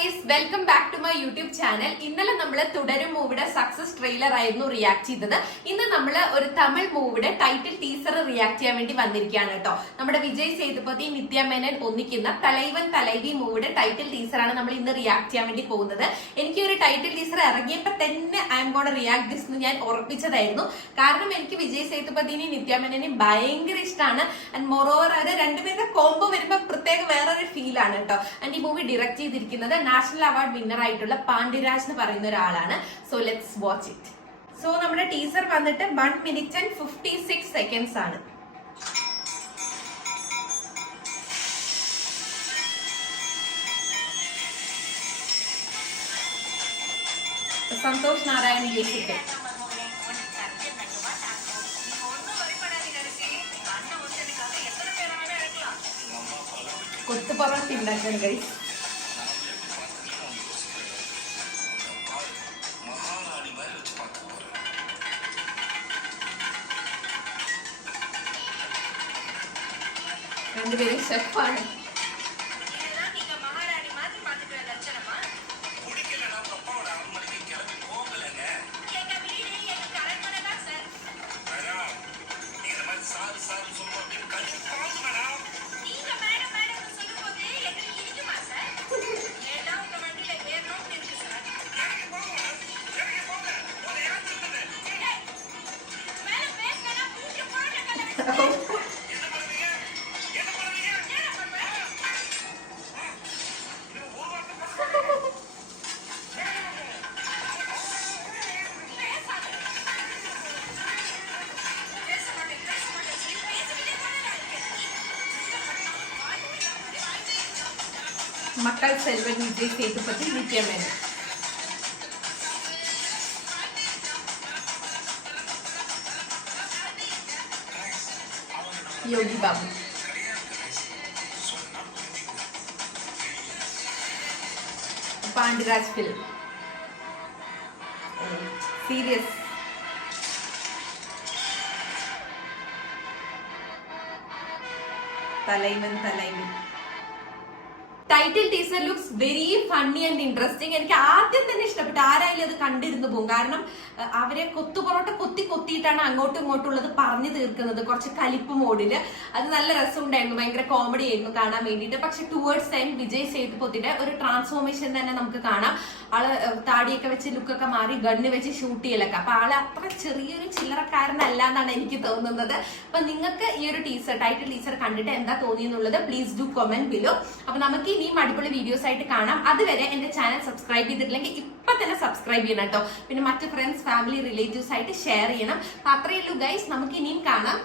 Guys, welcome back to my YouTube channel. ഇന്നലെ നമ്മൾ തുടരും മൂവിയുടെ സക്സസ് ട്രെയിലർ ആയിരുന്നു റിയാക്ട് ചെയ്തത്. ഇന്ന് നമ്മൾ ഒരു തമിഴ് മൂവിയുടെ ടൈറ്റിൽ ടീസർ റിയാക്ട് ചെയ്യാൻ വേണ്ടി വന്നിരിക്കുകയാണ് കേട്ടോ. നമ്മുടെ വിജയ് സേതുപതി, നിത്യ മേനൻ ഒന്നിക്കുന്ന തലൈവൻ തലൈവി മൂവിയുടെ ടൈറ്റിൽ ടീസറാണ് നമ്മൾ ഇന്ന് റിയാക്ട് ചെയ്യാൻ വേണ്ടി പോകുന്നത്. എനിക്ക് ഒരു ടൈറ്റിൽ ടീസർ ഇറങ്ങിയപ്പോൾ തന്നെ I M gonna react this എന്ന് ഞാൻ ഉറപ്പിച്ചതായിരുന്നു. കാരണം എനിക്ക് വിജയ് സേതുപതിനെയും നിത്യ മേനനെയും ഭയങ്കര ഇഷ്ടമാണ്. ആൻഡ് മോറോവർ അവര് രണ്ടുപേരുടെ കോംബോ വരുമ്പോൾ പ്രത്യേക വേറൊരു ഫീലാണ് കേട്ടോ. ആൻഡ് ഈ മൂവി ഡയറക്ട് ചെയ്തിരിക്കുന്നത് നാഷണൽ അവാർഡ് വിന്നർ ആയിട്ടുള്ള പാണ്ഡ്യരാജ് എന്ന് പറയുന്ന ഒരാളാണ്. So let's watch it. So നമ്മുടെ ടീസർ വന്നിട്ട് 1 minute and 56 seconds ആണ്. സന്തോഷ് നാരായൺ മ്യൂസിക്. കൊത്തുപൊറോട്ട ഉണ്ടാക്കാൻ കഴിയും. രണ്ടുപേരും ഷെഫാണ്. Makkal Selvan, Vijay Sethupathi, Nithya Menen. Yogi Babu. Pandiraj film. Serious. Thalaivan Thalaivii. Title teaser looks very funny and interesting. എനിക്ക് ആദ്യം തന്നെ ഇഷ്ടപ്പെട്ടു. ആരായാലും അത് കണ്ടിരുന്നു പോകും. കാരണം അവരെ കൊത്തുപൊറോട്ട കൊത്തിയിട്ടാണ് അങ്ങോട്ടും ഇങ്ങോട്ടും ഉള്ളത് പറഞ്ഞു തീർക്കുന്നത്, കുറച്ച് കലിപ്പ് മോഡില്. അത് നല്ല രസമുണ്ടായിരുന്നു, ഭയങ്കര കോമഡി ആയിരുന്നു കാണാൻ വേണ്ടിയിട്ട്. പക്ഷെ ടുവേർഡ്സ് ടൈം വിജയ് സേതുപതിയുടെ ഒരു ട്രാൻസ്ഫോർമേഷൻ തന്നെ നമുക്ക് കാണാം. ആള് താടിയൊക്കെ വെച്ച് ലുക്കൊക്കെ മാറി ഗണ്ണ് വെച്ച് ഷൂട്ട് ചെയ്യലൊക്കെ. അപ്പൊ ആള് അത്ര ചെറിയൊരു ചില്ലറക്കാരനല്ല എന്നാണ് എനിക്ക് തോന്നുന്നത്. അപ്പൊ നിങ്ങൾക്ക് ഈ ഒരു ടൈറ്റിൽ ടീസർ കണ്ടിട്ട് എന്താ തോന്നിയെന്നുള്ളത് പ്ലീസ് ഡു കമന്റ് ബിലോ. അപ്പൊ നമുക്ക് ഇനിയും അടിപൊളി വീഡിയോസ് ആയിട്ട് കാണാം. അതുവരെ എന്റെ ചാനൽ സബ്സ്ക്രൈബ് ചെയ്തിട്ടില്ലെങ്കിൽ ഇപ്പൊ തന്നെ സബ്സ്ക്രൈബ് ചെയ്യണം കേട്ടോ. പിന്നെ മറ്റു ഫ്രണ്ട്സ്, ഫാമിലി, റിലേറ്റീവ്സ് ആയിട്ട് ഷെയർ ചെയ്യണം. അത്രയേ ഉള്ളൂ ഗൈസ്. നമുക്ക് ഇനിയും കാണാം.